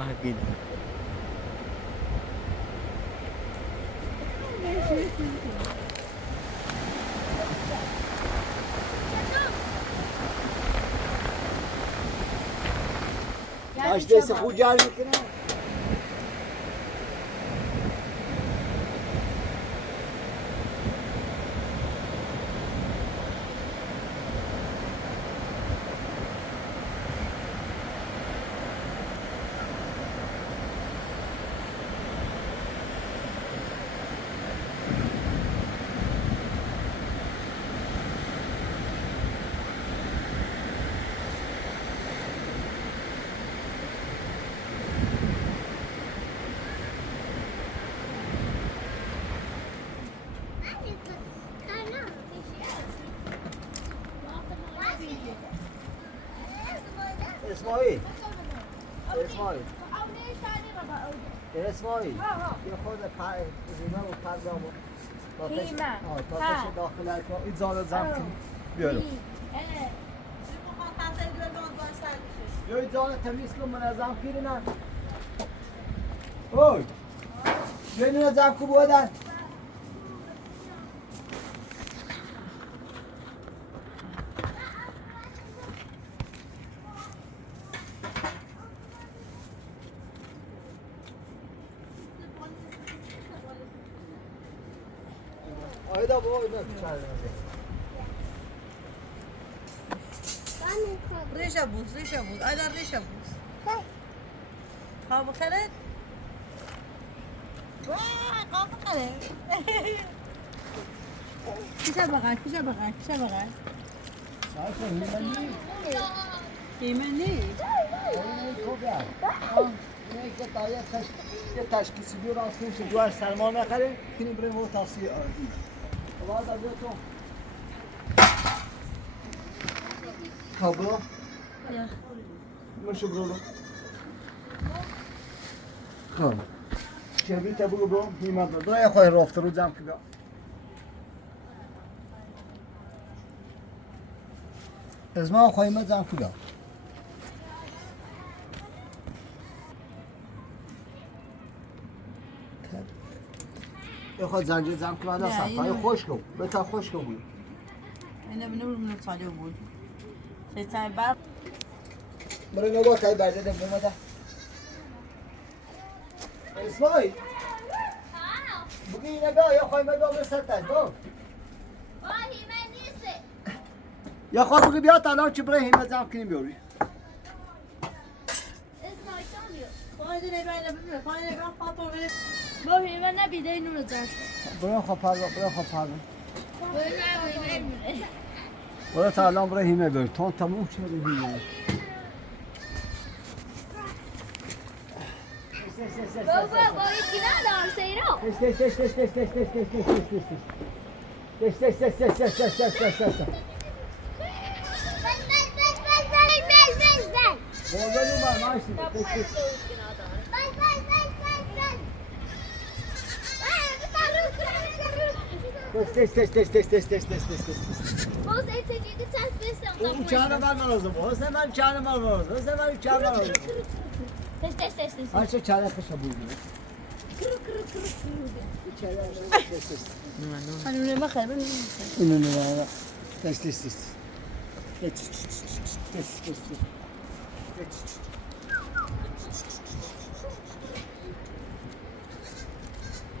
Mahagin. Açtıysa kucağı yıkına. اسماعیل اسماعیل اسماعیل یه خود ریمه و پردام تاتش داخل کن این زارو زم کنی بیارم یا این زارو تمیز کن منظم کنی نه اوی بیایی منظم کن بودن Ayda bu oyuna çıkardı. ريشة بوز ريشة بوز أنا ريشة بوز قام خالد واه قام خالد كيشا بغاك كيشا بغاك كيشا بغاك يمني یه تشکیسی بیار آسون شد جوار سلمان نخره کنیم بریم و تاثیر آردی باید از تو خب برو مشو برو خب کبریت بگو برو نیمت برو برای خواهی رافته رو جمع کبیا از ما خواهی ما جمع کبیا یه خود زنجیر زم که من دستم پای خوش کن بتا خوش کن بود اینه بنور من صالح بود سیتای بر برای نگاه تایی برده ده بمده اسماعیل بگی نگاه یا خواهی مگاه برسد تش با هیمه نیسته یا خواه بگی بیا الان چه برای همه زم کنیم بیاری اسمایتان بیار فایده نمیده ببین فایده نگاه پاپا ببین با هیمه نبیده اینو رو جاشو برای خواه پرد برای خواه پرد برای هیمه برای تا الان برای همه بیاری تون تموم شده همه بابا با یکی ندار سیرا اون چهانه من لازم حسن من چهانه من لازم حسن من چهانه من لازم تست هرچه چهانه خشم بودیم خلونا ما خلونا اینو نماره تست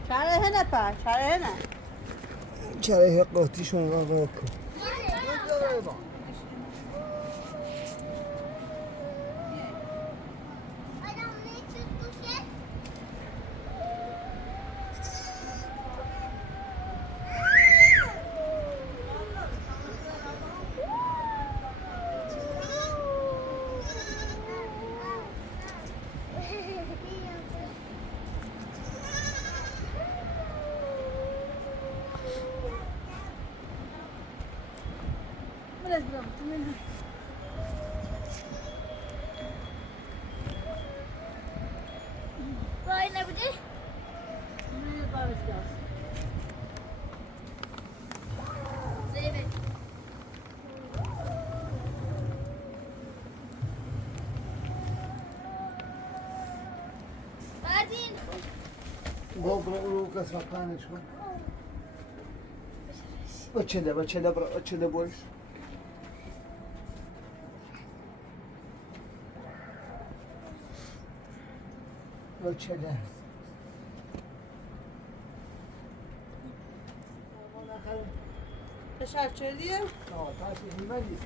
شعره هنا با شعره هنا چرا قاطی شما با کن وای نبوده زیبه بعدین برو رو قسمت پنش کن بچله باش بچله تشکریه تاش هیملی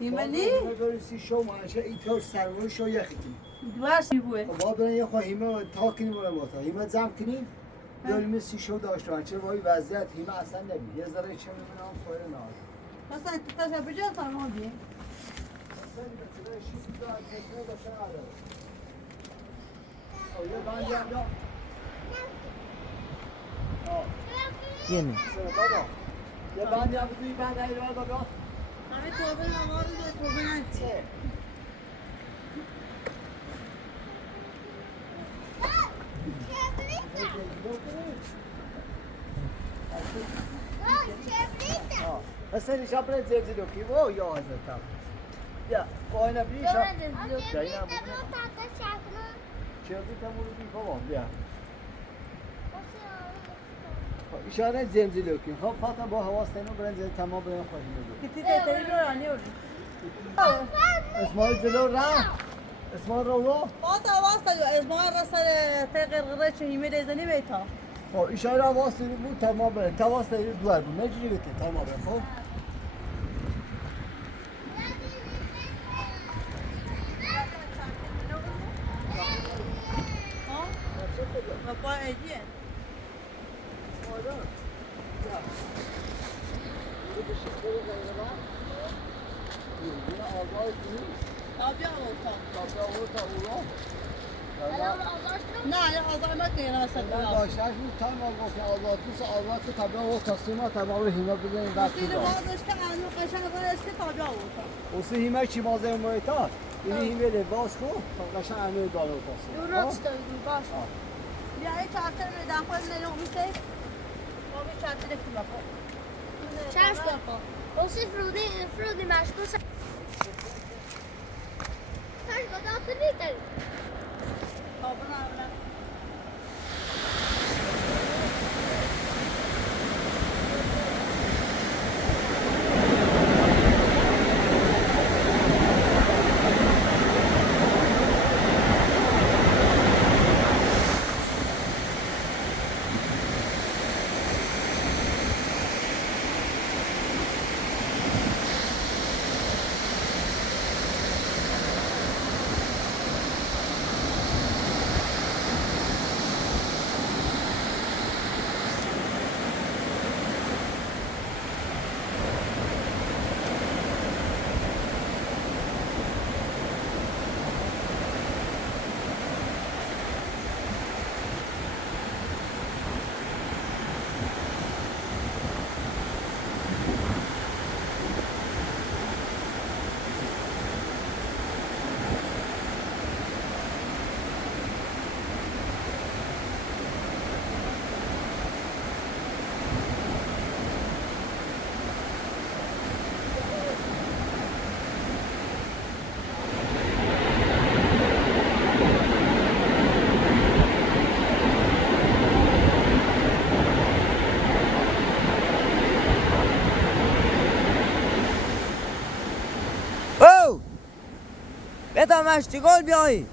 هیملی برسی شو ماشه اینطور سرور شو یخیتی دوست میبوه با برای یه خواهی هیمه تا کنیم رو باتا هیمه زم کنیم داریم سی شو داشته بچه وای وضعیت هیمه اصلا نبید یه ذره چه میبینم خواه نهار مثلا تشکر بجا تمام بیه یعنی یه بندی هم توی بند ایران بابا همه توبه نماز دو توبه نچه Sen şapre zevzi doki o ya hazırta. Ya o ayna bir şap. Ya yine bu. Çevdi tamuru bir babam ya. İşaret zevzi doki. Hop fata bu hava steno bence tamam ben koyayım. Kitti de televizyon oru اسماعیل جلو راه اسماعیل رو فاتا واسطه ازمان رسل تغرغره چه هیمه ریزنی بیتا خب اشاره واسه بود تمام بره تا واسه دوار بود نجوری گفت تمام بره خب و با ایدیه تابیا اوتا نه یا آزایمت نیره مثلا باشش بود تمام گفت آزاد نیست آزاد که تابیا و تصمیم تمام هیمه بزنیم وقت سیر بازش که انو قشنگ بایش که تابیا اوتا واسه هیمه چی مازه مویتا این هیمه لباس کو تا قشنگ انو داره تصمیم درست داریم باش بیا این چاکتر رو دنخواه نیرم میشه ما بی چاکتر اکتی بکن چشم بپا واسه فرودی مشکل سرش بداخل نیتری تابه نمونه بتا مشتیگل بیایی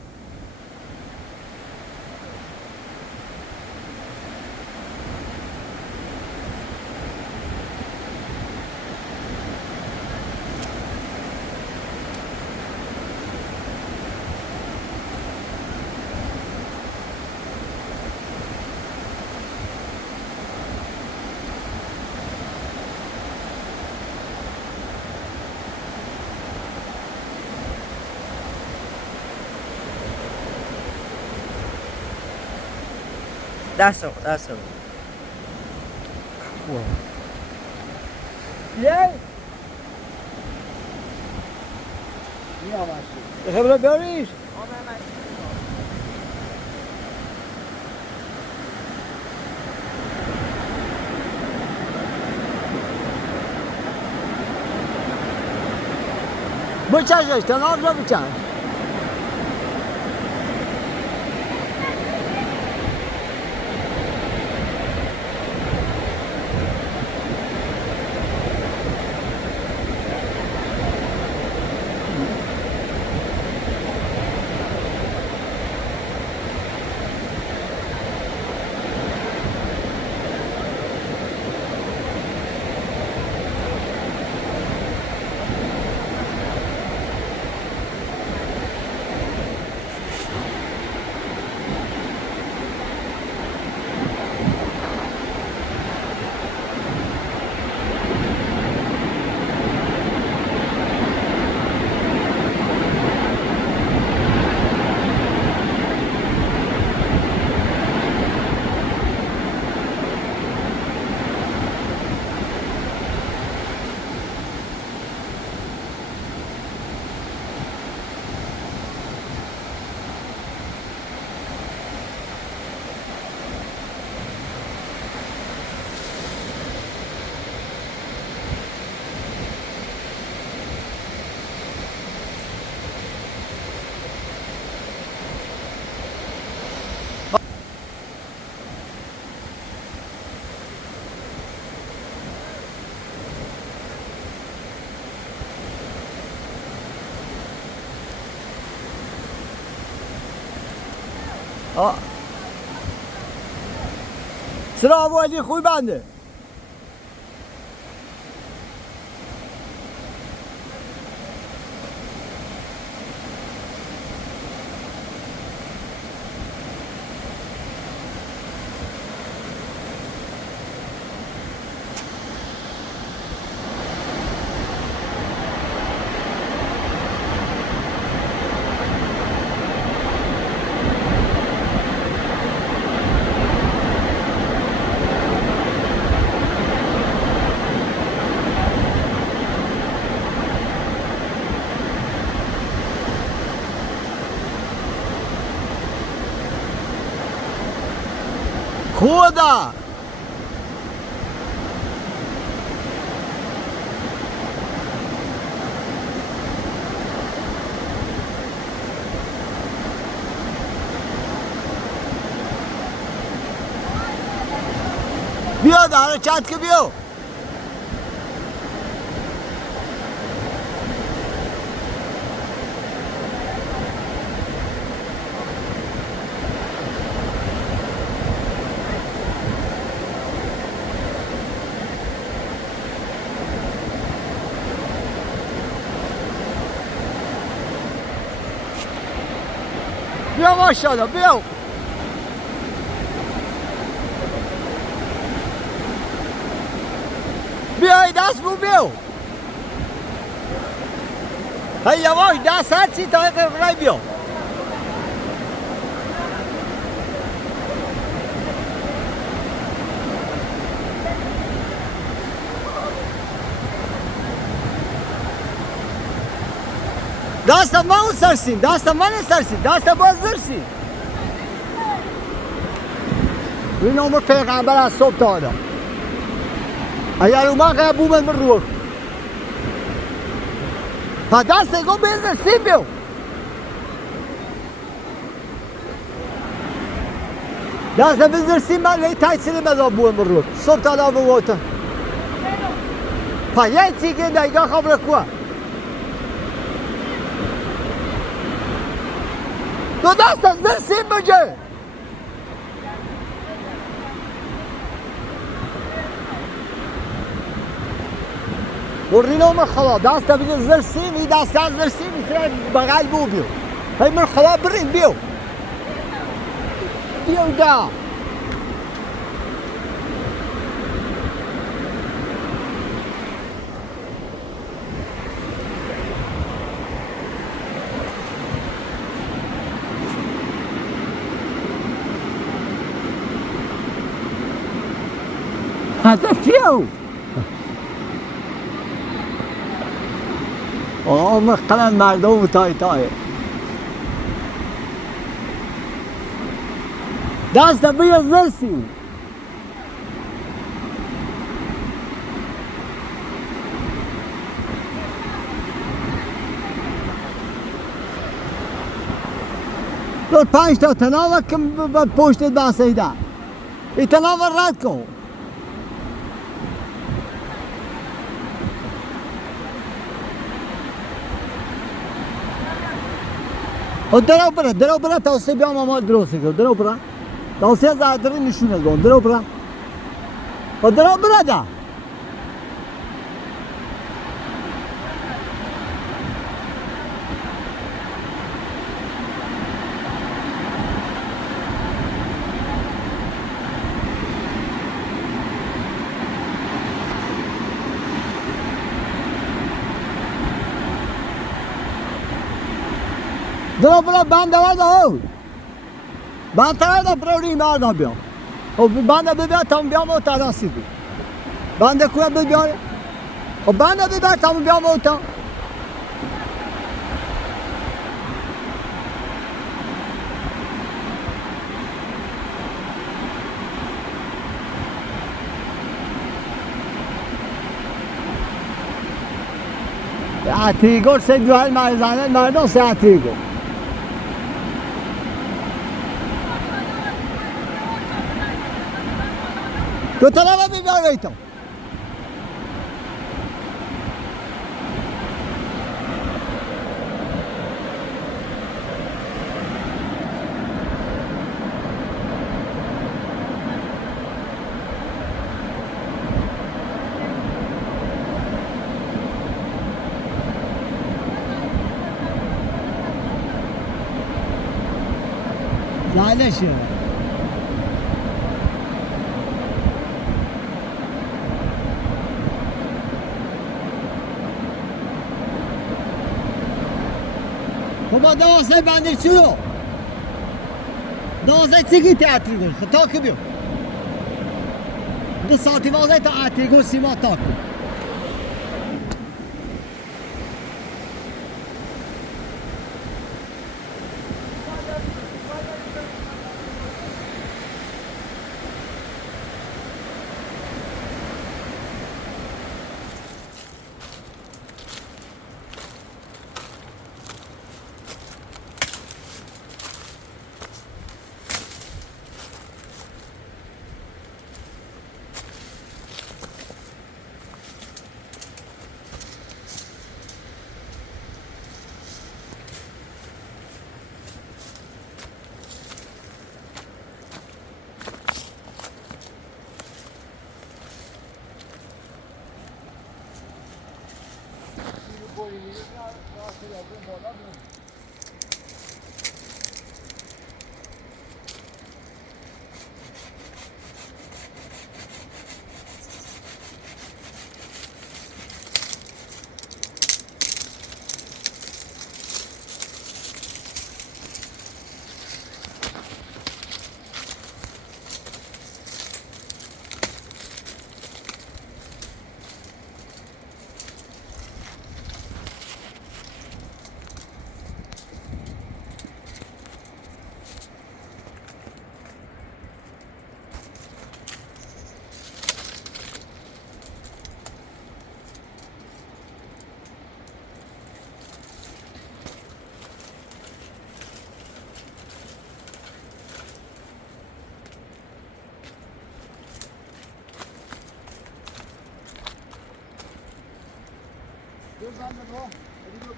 دست رو بیای بیا ماشی خبره بیاریش بچشش تناب را بچش سلام علی خوی بنده خدا بیا در حرکت که بیا بیا ماشاءالله بیا بیای دست بو بیو هی یواش دست هر چی تا قفرای بیو دست من سرسین دست من سرسین دست باز درسین این عمر پیغمبر از صبح تا حالا اگر اومد قبول من رو پس دست گو بزن سیم بیو دست بزن سیم من لی تایسیلی مدام بویم رو صبح تا حالا بوتا پس یه چی که دیگه خبر کوه دو دست از در سیم بجه ورینو من خلا دست بجه زر سیم ای دست از زر سیم ای بغل بو بیو هی من خلا برین بیو بیو دا هذا فيو مقلن مردم تای تای دست بیا زرسی ببر 5 تا تناور که پشتت بسیده این تناور رد کن و درو بره تا سی بیام اما درست کن درو بره تا سی زادری نشونه کن درو بره و درو بره ده درو بره بنده ورده او بنده ورده پروری مرده بیام و بنده ببید تا بیام او تا رسیدی بنده کوه ببید و بنده ببید تا بیام او تا اتریگور سه جوهر مرزانه مردم سه اتریگور تو طرف بیار بیتم زالشه خب 12 بندر چیو 12 چیگی تئاتر گل خطا که بیو 2 ساعتی 12 تا اتریگو سیما تاک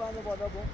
bende بالا بود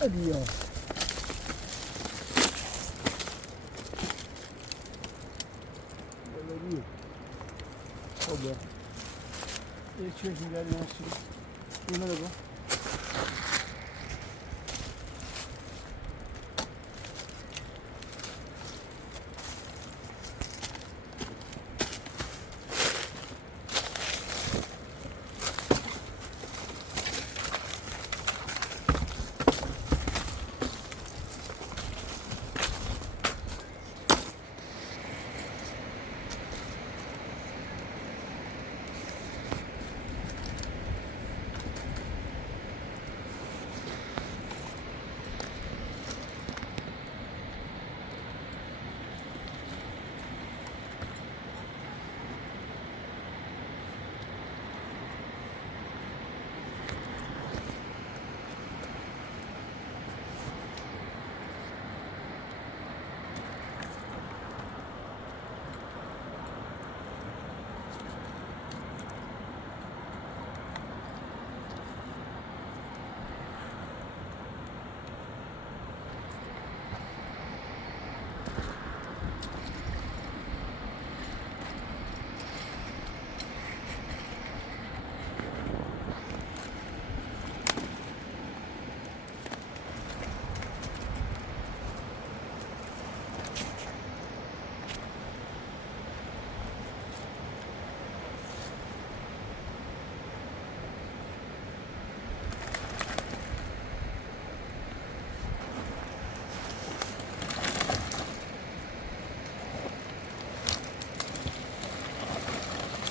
Hadi ya. Böyle değil. Oldu. Geçiyorsun gel yansın. Bunlara bak.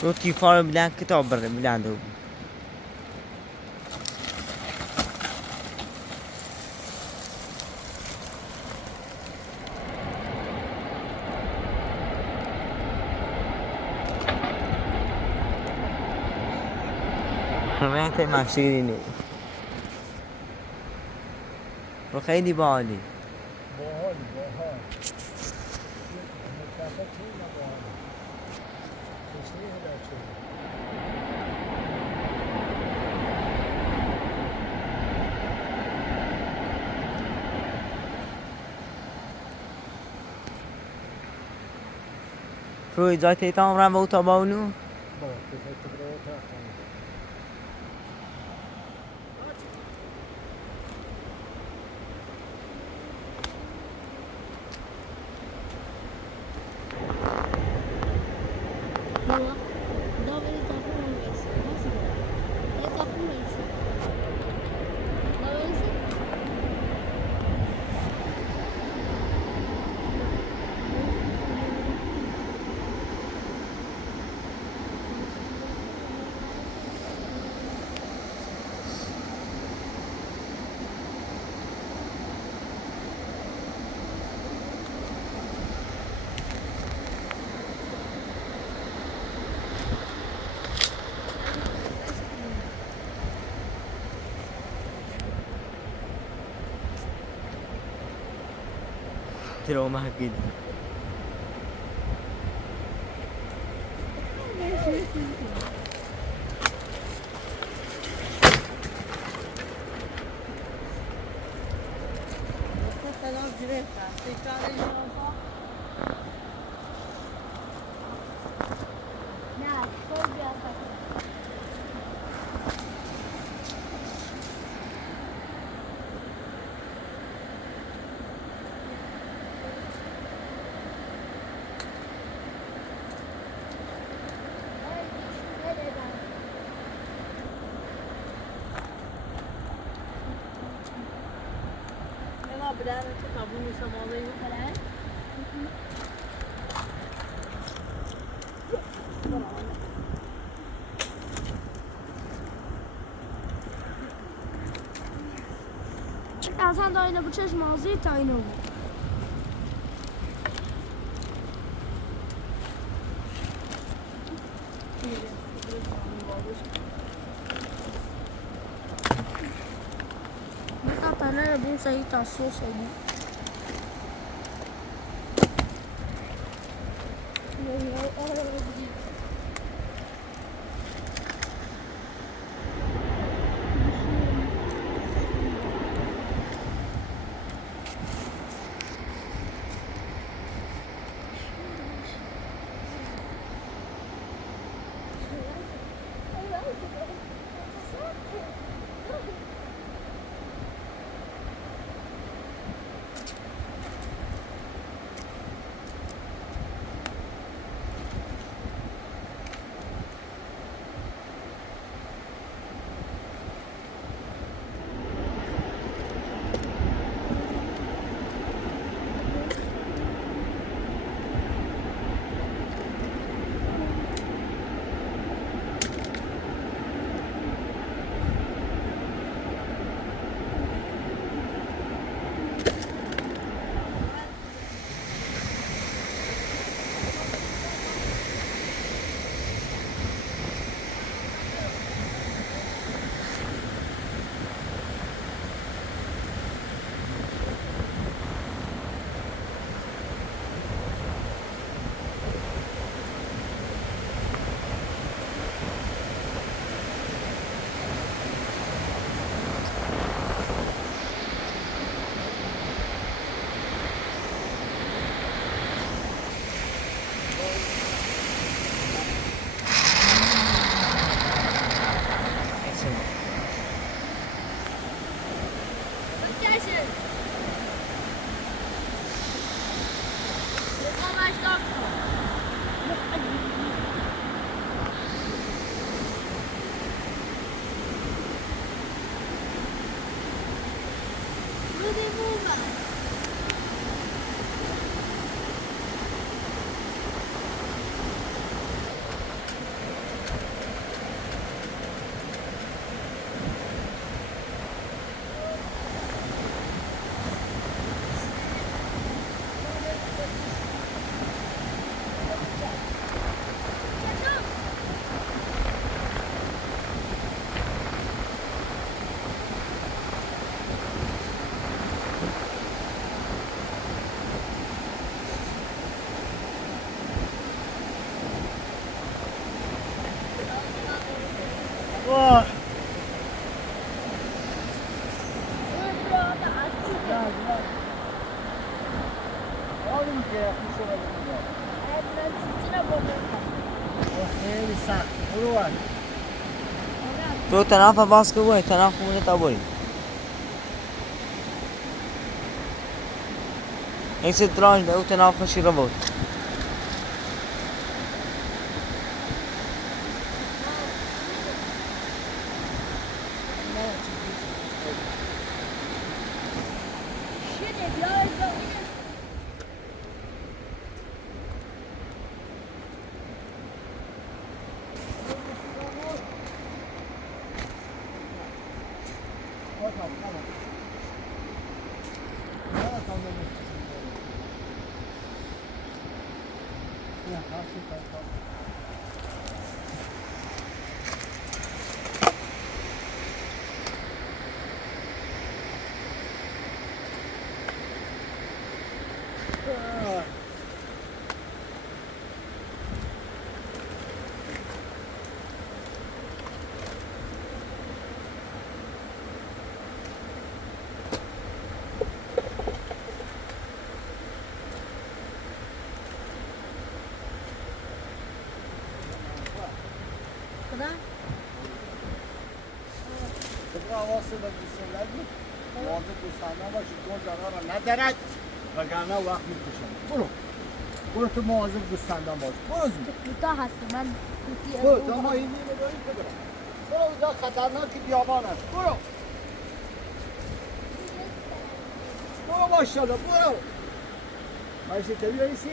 رو تیفا رو میدن کتاب بره میدن دو من خیلی مشتی دینه رو خیلی باحالی باحالی باحال. مسافت خیلی باحاله. کشتی هدایت شده. روی جای تیتام رم با تا با اونو با کفایت برای طرف Baba, daha beni takılmamışsın. Nasıl? Ne takılmamışsın? Daha beni ترو محقید سلام گرفتم تکرار نیازها نه خیلی بیازم. ما بدن تو قبول نیستم آقای Helal. Hasan dayıyla bu çeşme ağzı tayını oldu. Mereka tanah lebih saya tasnya saya. Wah. آروم که خوشو خیلی سخت برو ور. تو طرف باز که باید طرف خونه تا بری این سی دراج به او طرف خشی رو بود واسه به دوستان مواظب دوستانه باشید گل دارا را ندرد وگرنه وقت میکشم برو تو مواظب دوستان باش برو زود کوتاه هست من برو تا ما این نیمه داریم که برو برو اونجا خطرناک بیابان است برو ماشاءالله برو ماشی تبی رئیسی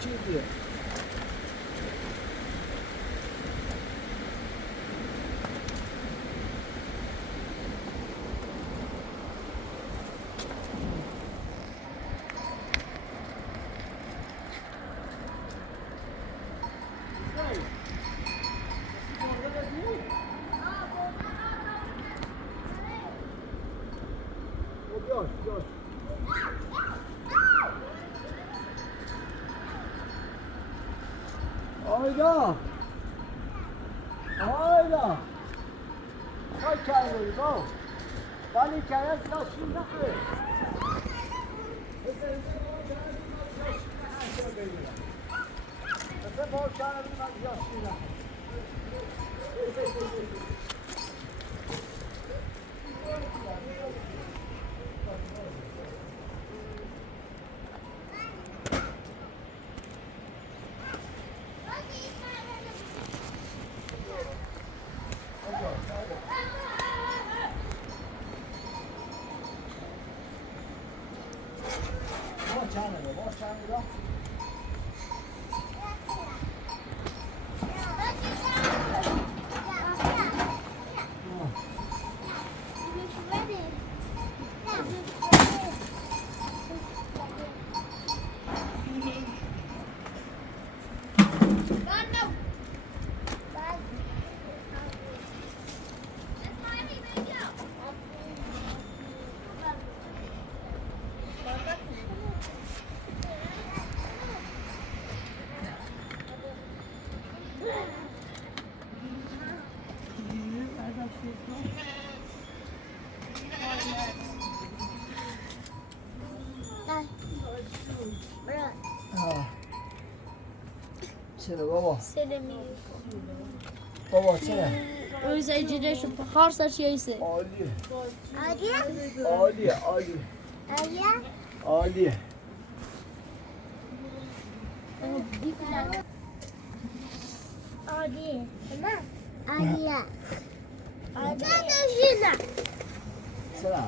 چیزیه Yoş. Ayda. Ayda. Kaç tane var bu? Ben hikaye nasıl yapayım? Ben bu tane bir yazsın. چرا بابا؟ سلمی بابا چرا؟ روز اجرایش خارسش یایسه عالیه عالیه؟ عالیه عالیه عالیه؟ عالیه عالیه عالیه عالیه چرا؟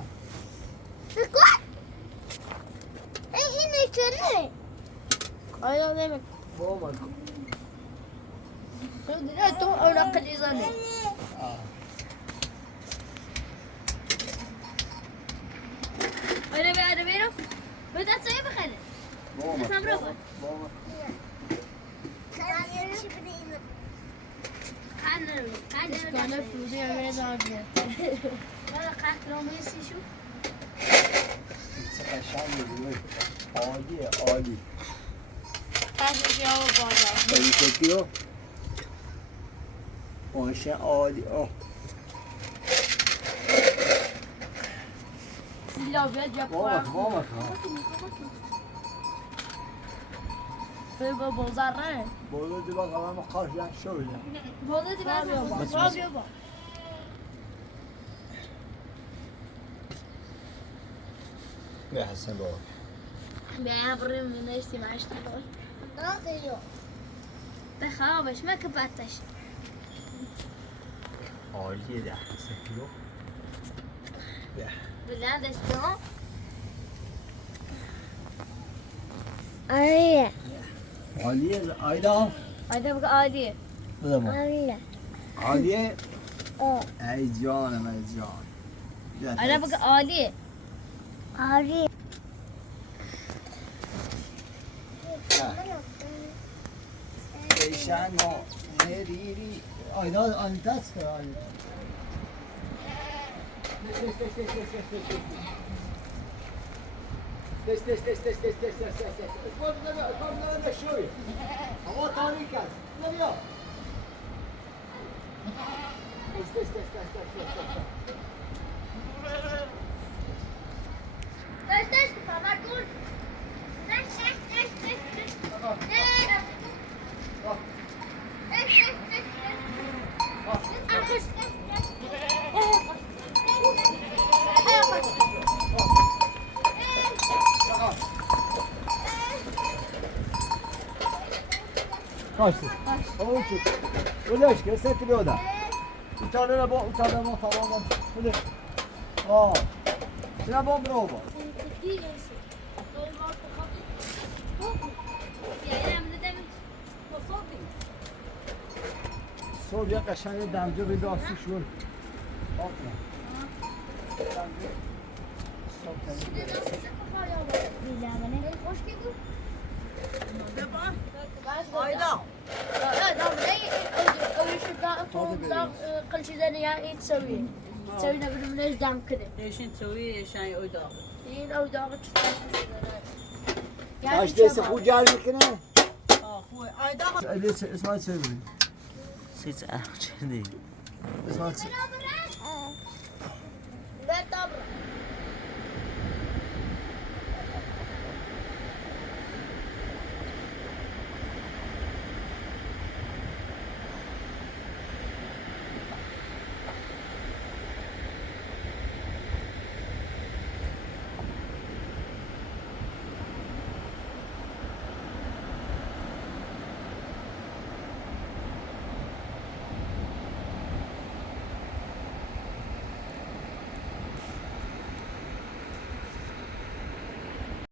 بکن اینه چنه آیا نمیک بابا تو دیگه تو اونا قلیزانه آره بیرو به دست سایه بخره بابا اسم رو کن بابا اشکانه فرودی همه دارده ولی قطع را میسی شو چه قشنگه عالیه عالی قطع بیا و بالا این شکلیو ماشه عالی آه سیلا بیا جا بابا پاک بابا بگو بازاره بولو دی بقى ما قاشع شويه بازه دی بازه بیا با يا حسن بابا بیا بریم نشتی معشتی کن بخوابش ما کبتش عالیه ده 3 کیلو بلندش کن عالیه عالیه آیدا آیده بگو عالیه بدم عالیه عالیه آه ای جانم ای جان آیده بگو عالیه عالیه ایشان ما نریری آیدا آنتاست آیدا دست اسپورت شوی هوا تاریک است نبیا دست دشتش کفامر کن Kaçtı. Hava uçuk. Öyle aşkı, setti bir oda. Bir tane de bu tamamen. Hadi. اه شنو بمروبه صوب یک قشنگ دمجه بیده آسی شول Ayda. كل شيء نهائي تسويه تسوينا بالمناش دام كذا ايش نسوي ايش يعني اودا. هي لو دامك ايش ديس خو جار میکنه اخوي ayda. اسمها چه سيت أخشدي اسمها چه لا طبعا